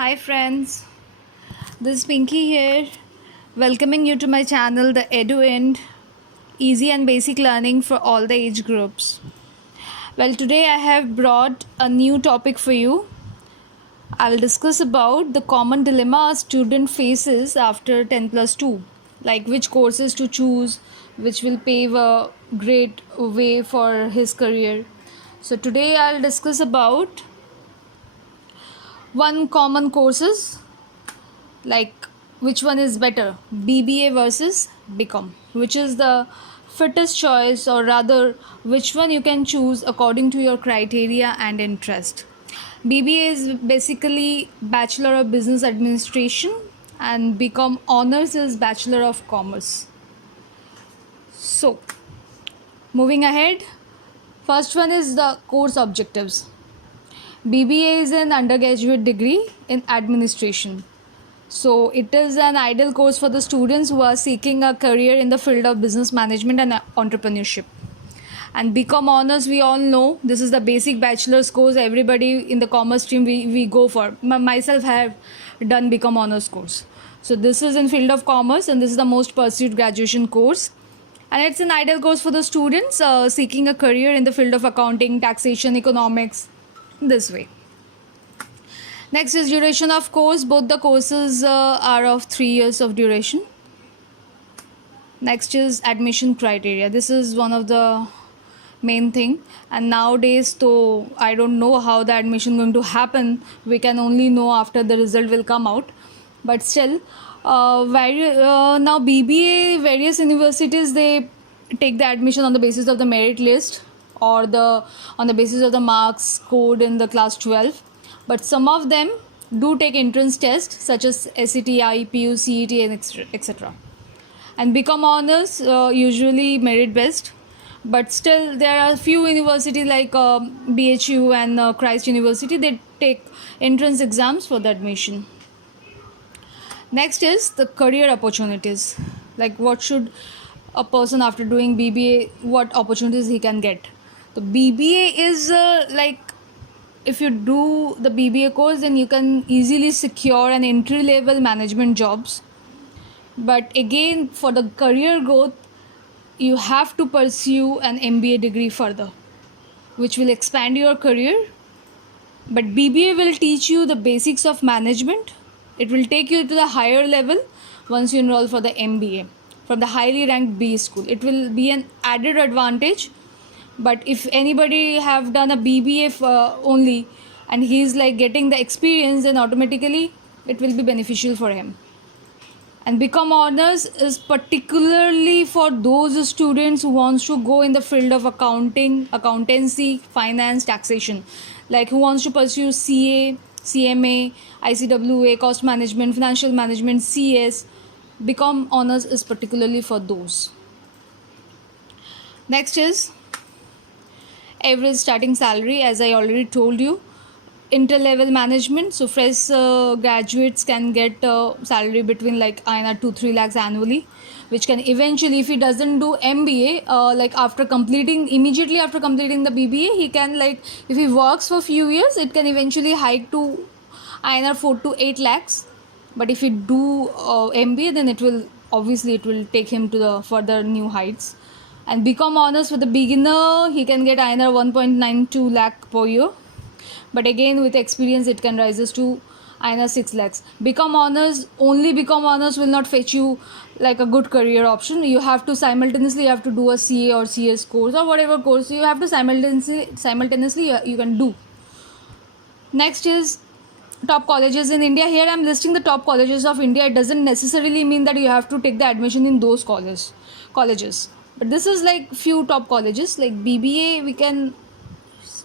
Hi friends, this is Pinky here, welcoming you to my channel, the EduInd, easy and basic learning for all the age groups. Well, today I have brought a new topic for you. I'll discuss about the common dilemma a student faces after 10 plus 2, like which courses to choose, which will pave a great way for his career. So today I'll discuss about one common courses, like which one is better, BBA versus BCom, which is the fittest choice, or rather which one you can choose according to your criteria and interest. BBA is basically Bachelor of Business Administration and BCom honors is Bachelor of Commerce. So moving ahead, first one is the course objectives. BBA is an undergraduate degree in administration. So it is an ideal course for the students who are seeking a career in the field of business management and entrepreneurship. And BCom honors, we all know, this is the basic bachelor's course everybody in the commerce stream we go for. Myself have done BCom honors course. So this is in field of commerce and this is the most pursued graduation course. And it's an ideal course for the students seeking a career in the field of accounting, taxation, economics, this way. Next is duration of course. Both the courses are of 3 years of duration. Next is admission criteria. This is one of the main thing, and nowadays, though I don't know how the admission going to happen, we can only know after the result will come out. But still, now BBA, various universities, they take the admission on the basis of the merit list or on the basis of the marks scored in the class 12. But some of them do take entrance tests such as SETI, PU, CET, and etc. And BCom honors usually merit based, but still there are few universities like BHU and Christ University, they take entrance exams for the admission. Next is the career opportunities, like what should a person after doing BBA, what opportunities he can get. The BBA is like, if you do the BBA course, then you can easily secure an entry level management jobs. But again, for the career growth, you have to pursue an MBA degree further, which will expand your career. But BBA will teach you the basics of management. It will take you to the higher level once you enroll for the MBA from the highly ranked B school. It will be an added advantage. But if anybody have done a BBA only and he's like getting the experience, then automatically it will be beneficial for him. And BCom honors is particularly for those students who wants to go in the field of accounting, accountancy, finance, taxation, like who wants to pursue CA, CMA, ICWA, cost management, financial management, CS. BCom honors is particularly for those. Next is average starting salary. As I already told you, inter-level management, so fresh graduates can get salary between like INR 2-3 lakhs annually, which can eventually, if he doesn't do MBA, like immediately after completing the BBA, he can, like, if he works for few years, it can eventually hike to INR 4-8 lakhs. But if he do MBA, then it will take him to the further new heights. And BCom honors, for the beginner, he can get INR 1.92 lakh per year. But again, with experience, it can rises to INR 6 lakhs. BCom honors will not fetch you like a good career option. You have to simultaneously do a CA or CS course or whatever course you have to simultaneously you can do. Next is top colleges in India. Here I am listing the top colleges of India. It doesn't necessarily mean that you have to take the admission in those colleges. But this is like few top colleges. Like BBA, we can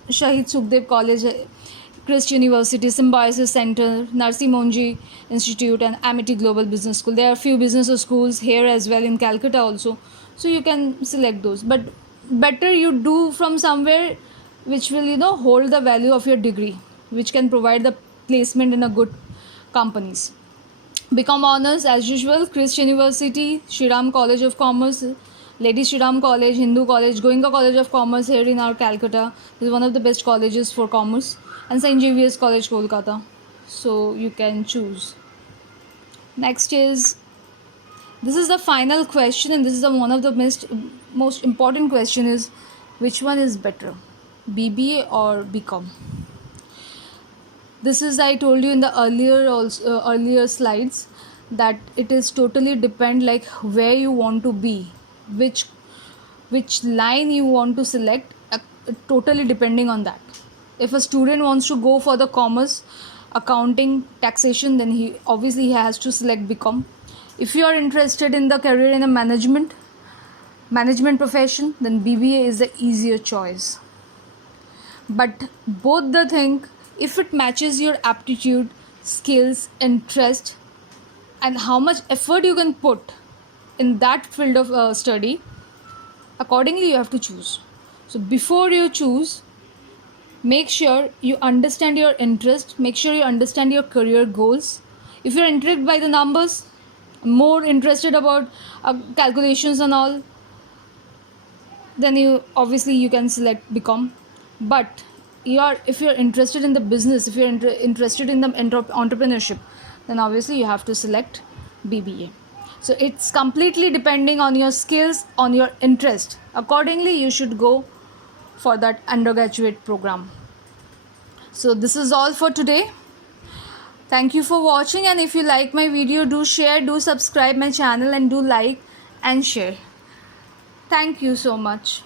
Shahid Sukhdev College, Christ University, Symbiosis Center, Narsi Monji Institute, and Amity Global Business School. There are a few business schools here as well in Calcutta also. So you can select those. But better you do from somewhere which will, hold the value of your degree, which can provide the placement in a good companies. BCom honors, as usual, Christ University, Shriram College of Commerce, Lady Shriram College, Hindu College, Goenka College of Commerce here in our Calcutta. This is one of the best colleges for commerce. And St. Xavier's College, Kolkata. so you can choose. Next is, this is the final question, and this is the one of the most important question is, which one is better, BBA or BCom? This is, I told you in the earlier slides, that it is totally depend like where you want to be, which line you want to select, totally depending on that. If a student wants to go for the commerce, accounting, taxation, then he obviously has to select BCom. If you are interested in the career in a management profession, then BBA is the easier choice. But both the thing, if it matches your aptitude, skills, interest, and how much effort you can put in that field of study, accordingly you have to choose. So before you choose, make sure you understand your interest, make sure you understand your career goals. If you're intrigued by the numbers, more interested about calculations and all, then you can select BCom. But if you're interested in the business, if you're interested in the entrepreneurship, then obviously you have to select BBA. So it's completely depending on your skills, on your interest. Accordingly you should go for that undergraduate program. So this is all for today. Thank you for watching, and if you like my video, do share, do subscribe my channel, and do like and share. Thank you so much.